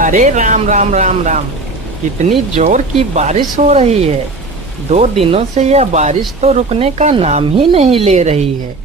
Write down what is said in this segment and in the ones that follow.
अरे राम राम राम राम। कितनी जोर की बारिश हो रही है। 2 दिनों से यह बारिश तो रुकने का नाम ही नहीं ले रही है।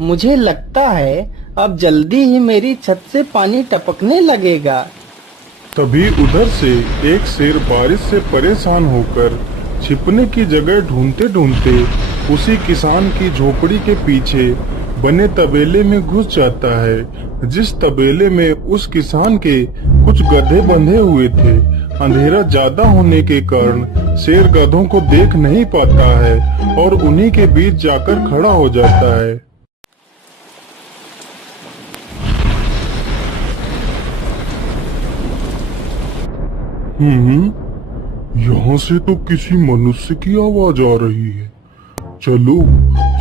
मुझे लगता है अब जल्दी ही मेरी छत से पानी टपकने लगेगा। तभी उधर से एक शेर बारिश से परेशान होकर छिपने की जगह ढूंढते ढूंढते उसी किसान की झोपड़ी के पीछे बने तबेले में घुस जाता है, जिस तबेले में उस किसान के कुछ गधे बंधे हुए थे। अंधेरा ज्यादा होने के कारण शेर गधों को देख नहीं पाता है और उन्हीं के बीच जाकर खड़ा हो जाता है। यहाँ से तो किसी मनुष्य की आवाज आ रही है। चलो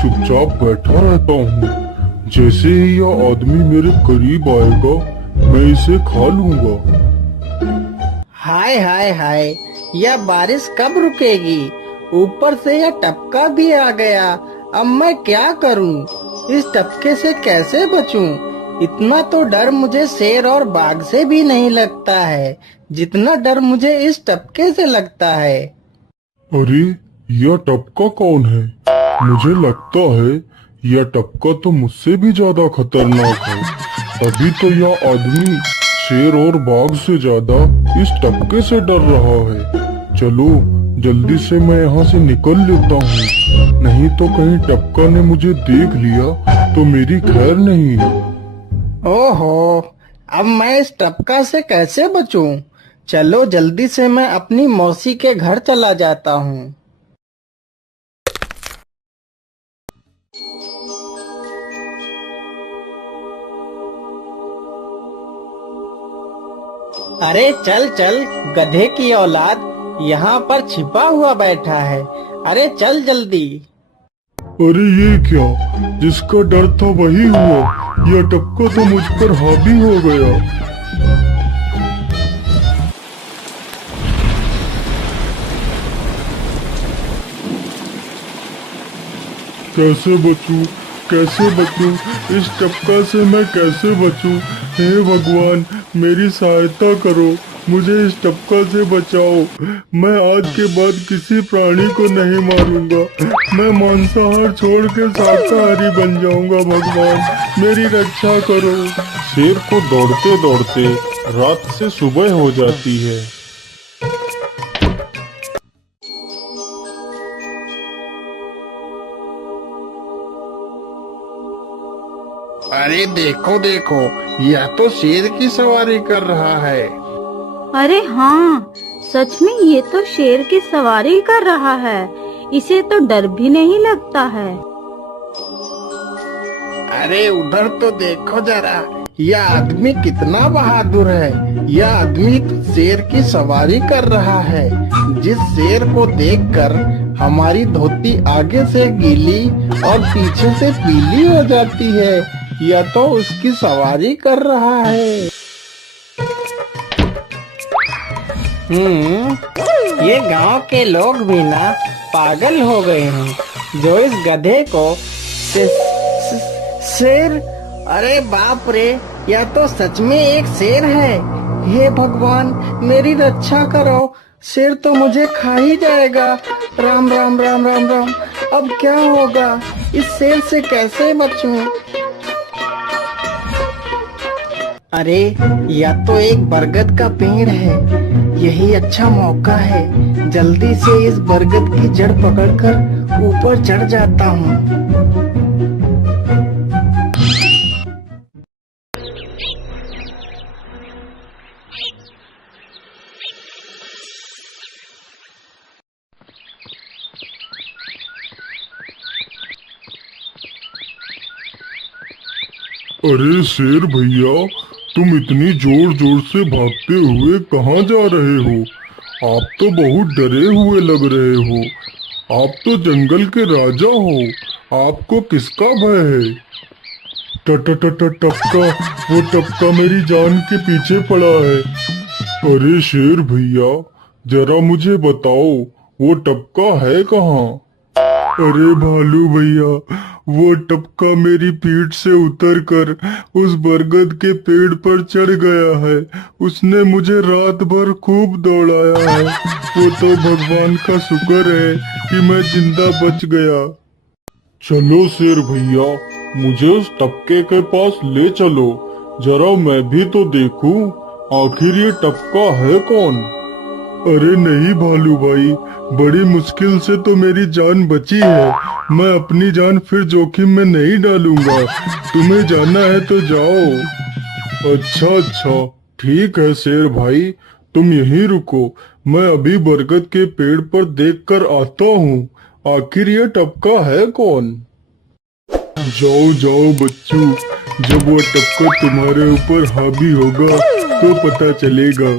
चुपचाप बैठा रहता हूँ। जैसे ही यह आदमी मेरे करीब आएगा मैं इसे खा लूंगा। हाय हाय हाय, यह बारिश कब रुकेगी? ऊपर से यह टपका भी आ गया। अब मैं क्या करूं? इस टपके से कैसे बचूं? इतना तो डर मुझे शेर और बाघ से भी नहीं लगता है जितना डर मुझे इस टपके से लगता है। अरे यह टपका कौन है? मुझे लगता है यह टपका तो मुझसे भी ज्यादा खतरनाक है। अभी तो यह आदमी शेर और बाघ से ज्यादा इस टपके से डर रहा है। चलो जल्दी से मैं यहाँ से निकल लेता हूँ, नहीं तो कहीं टपका ने मुझे देख लिया तो मेरी खैर नहीं। ओहो, अब मैं इस टपका से कैसे बचूं? चलो जल्दी से मैं अपनी मौसी के घर चला जाता हूँ। अरे चल चल गधे की औलाद, यहाँ पर छिपा हुआ बैठा है। अरे चल जल्दी। अरे ये क्या, जिसका डर था वही हुआ। यह टपका तो मुझ पर हावी हो गया। कैसे बचूं? कैसे बचूं? इस टपका से मैं कैसे बचूं? हे भगवान मेरी सहायता करो, मुझे इस टपका से बचाओ। मैं आज के बाद किसी प्राणी को नहीं मारूंगा। मैं मांसाहार छोड़ के शाकाहारी बन जाऊंगा। भगवान मेरी रक्षा करो। शेर को दौड़ते दौड़ते रात से सुबह हो जाती है। अरे देखो देखो, यह तो शेर की सवारी कर रहा है। अरे हाँ, सच में ये तो शेर की सवारी कर रहा है। इसे तो डर भी नहीं लगता है। अरे उधर तो देखो जरा, यह आदमी कितना बहादुर है। यह आदमी तो शेर की सवारी कर रहा है। जिस शेर को देखकर हमारी धोती आगे से गीली और पीछे से पीली हो जाती है, यह तो उसकी सवारी कर रहा है। ये गांव के लोग भी ना पागल हो गए हैं जो इस गधे को शेर। अरे बाप रे, यह तो सच में एक शेर है। हे भगवान मेरी रक्षा करो, शेर तो मुझे खा ही जाएगा। राम राम राम राम राम। अब क्या होगा? इस शेर से कैसे बचूं? अरे यह तो एक बरगद का पेड़ है। यही अच्छा मौका है। जल्दी से इस बरगद की जड़ पकड़कर ऊपर चढ़ जाता हूँ। अरे शेर भैया, तुम इतनी जोर जोर से भागते हुए कहाँ जा रहे हो? आप तो बहुत डरे हुए लग रहे हो। आप तो जंगल के राजा हो, आपको किसका भय है? टपका, वो टपका मेरी जान के पीछे पड़ा है। अरे शेर भैया, जरा मुझे बताओ वो टपका है कहाँ? अरे भालू भैया, वो टपका मेरी पीठ से उतरकर उस बरगद के पेड़ पर चढ़ गया है। उसने मुझे रात भर खूब दौड़ाया है। वो तो भगवान का शुक्र है कि मैं जिंदा बच गया। चलो शेर भैया, मुझे उस टपके के पास ले चलो, जरा मैं भी तो देखूं आखिर ये टपका है कौन। अरे नहीं भालू भाई, बड़ी मुश्किल से तो मेरी जान बची है। मैं अपनी जान फिर जोखिम में नहीं डालूंगा। तुम्हें जाना है तो जाओ। अच्छा, ठीक है शेर भाई, तुम यहीं रुको, मैं अभी बरगद के पेड़ पर देखकर आता हूँ आखिर ये टपका है कौन। जाओ बच्चों, जब वो टपका तुम्हारे ऊपर हावी होगा तो पता चलेगा।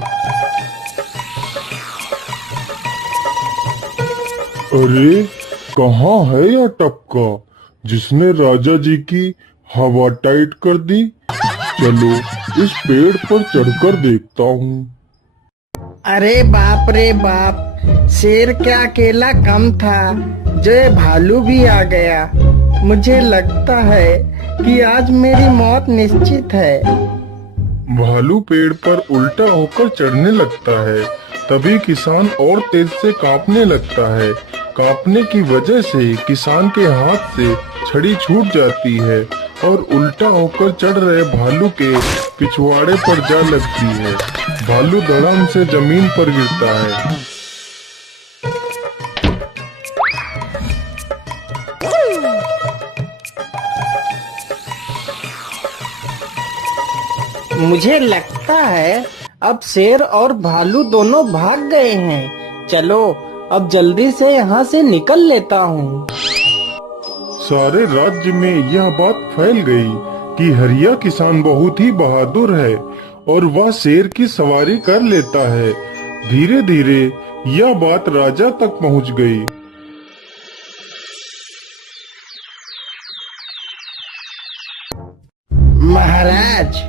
अरे कहाँ है यह टपका जिसने राजा जी की हवा टाइट कर दी। चलो इस पेड़ पर चढ़कर देखता हूँ। अरे बाप रे बाप, शेर क्या अकेला कम था, जो ये भालू भी आ गया। मुझे लगता है कि आज मेरी मौत निश्चित है। भालू पेड़ पर उल्टा होकर चढ़ने लगता है, तभी किसान और तेज से कांपने लगता है। कांपने की वजह से किसान के हाथ से छड़ी छूट जाती है और उल्टा होकर चढ़ रहे भालू के पिछवाड़े पर जा लगती है। भालू धड़ाम से जमीन पर गिरता है। मुझे लगता है अब शेर और भालू दोनों भाग गए हैं। चलो अब जल्दी से यहाँ से निकल लेता हूँ। सारे राज्य में यह बात फैल गई कि हरिया किसान बहुत ही बहादुर है और वह शेर की सवारी कर लेता है। धीरे धीरे यह बात राजा तक पहुँच गई। महाराज,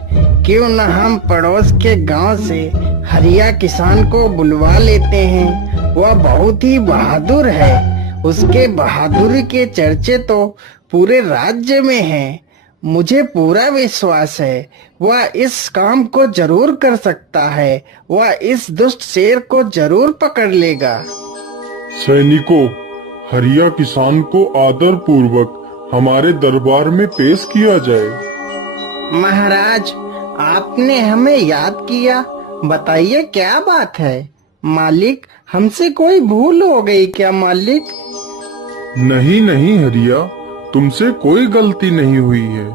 क्यों न हम पड़ोस के गांव से हरिया किसान को बुलवा लेते हैं। वह बहुत ही बहादुर है। उसके बहादुरी के चर्चे तो पूरे राज्य में हैं। मुझे पूरा विश्वास है वह इस काम को जरूर कर सकता है। वह इस दुष्ट शेर को जरूर पकड़ लेगा। सैनिकों, हरिया किसान को आदर पूर्वक हमारे दरबार में पेश किया जाए। महाराज, आपने हमें याद किया। बताइए क्या बात है। मालिक, हमसे कोई भूल हो गई क्या मालिक? नहीं हरिया, तुमसे कोई गलती नहीं हुई है।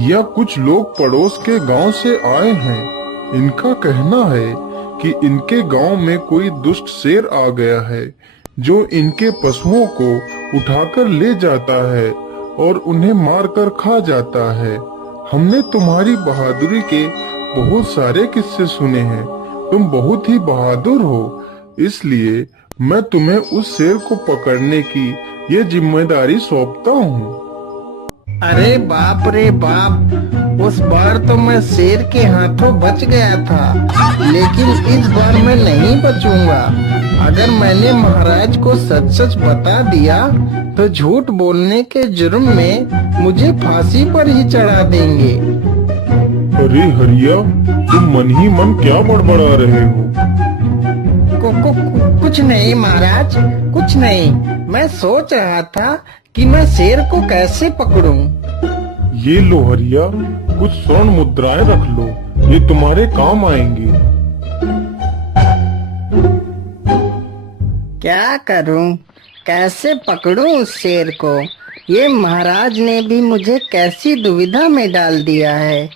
यह कुछ लोग पड़ोस के गांव से आए हैं। इनका कहना है कि इनके गांव में कोई दुष्ट शेर आ गया है जो इनके पशुओं को उठाकर ले जाता है और उन्हें मारकर खा जाता है। हमने तुम्हारी बहादुरी के बहुत सारे किस्से सुने हैं। तुम बहुत ही बहादुर हो, इसलिए मैं तुम्हें उस शेर को पकड़ने की ये जिम्मेदारी सौंपता हूँ। अरे बाप रे बाप, उस बार तो मैं शेर के हाथों बच गया था, लेकिन इस बार मैं नहीं बचूंगा। अगर मैंने महाराज को सच सच बता दिया तो झूठ बोलने के जुर्म में मुझे फांसी पर ही चढ़ा देंगे। अरे हरिया, तुम मन ही मन क्या बड़बड़ा रहे हो? कुछ नहीं महाराज, कुछ नहीं। मैं सोच रहा था कि मैं शेर को कैसे पकड़ूं। ये लो हरिया, कुछ स्वर्ण मुद्राएं रख लो, ये तुम्हारे काम आएंगी। क्या करूं, कैसे पकड़ूं उस शेर को? ये महाराज ने भी मुझे कैसी दुविधा में डाल दिया है।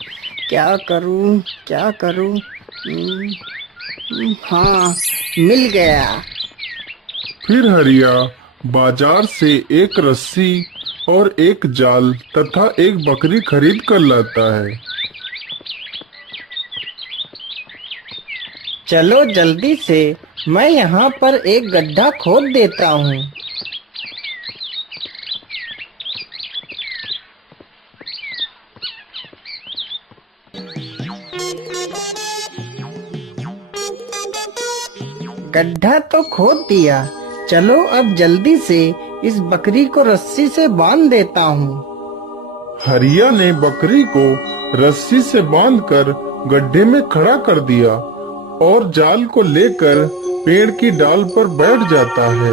क्या करूं, क्या करूं? हाँ, मिल गया। फिर हरिया बाजार से एक रस्सी और एक जाल तथा एक बकरी खरीद कर लाता है। चलो जल्दी से, मैं यहाँ पर एक गड्ढा खोद देता हूँ। गड्ढा तो खोद दिया। चलो अब जल्दी से इस बकरी को रस्सी से बांध देता हूँ। हरिया ने बकरी को रस्सी से बांधकर गड्ढे में खड़ा कर दिया और जाल को लेकर पेड़ की डाल पर बैठ जाता है।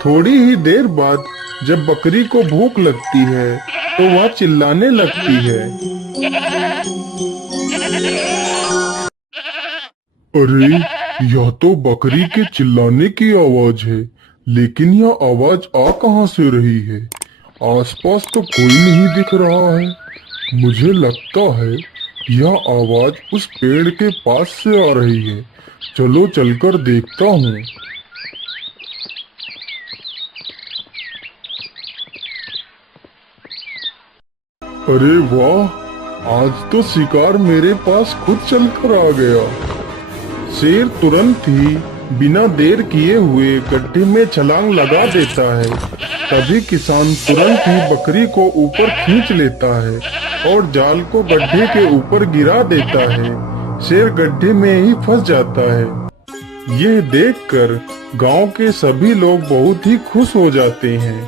थोड़ी ही देर बाद जब बकरी को भूख लगती है तो वह चिल्लाने लगती है। अरे, यह तो बकरी के चिल्लाने की आवाज है, लेकिन यह आवाज आ कहां से रही है? आसपास तो कोई नहीं दिख रहा है। मुझे लगता है यह आवाज उस पेड़ के पास से आ रही है। चलो चलकर देखता हूँ। अरे वाह, आज तो शिकार मेरे पास खुद चलकर आ गया। शेर तुरंत ही बिना देर किए हुए गड्ढे में छलांग लगा देता है। तभी किसान तुरंत ही बकरी को ऊपर खींच लेता है और जाल को गड्ढे के ऊपर गिरा देता है। शेर गड्ढे में ही फंस जाता है। यह देखकर गांव के सभी लोग बहुत ही खुश हो जाते हैं।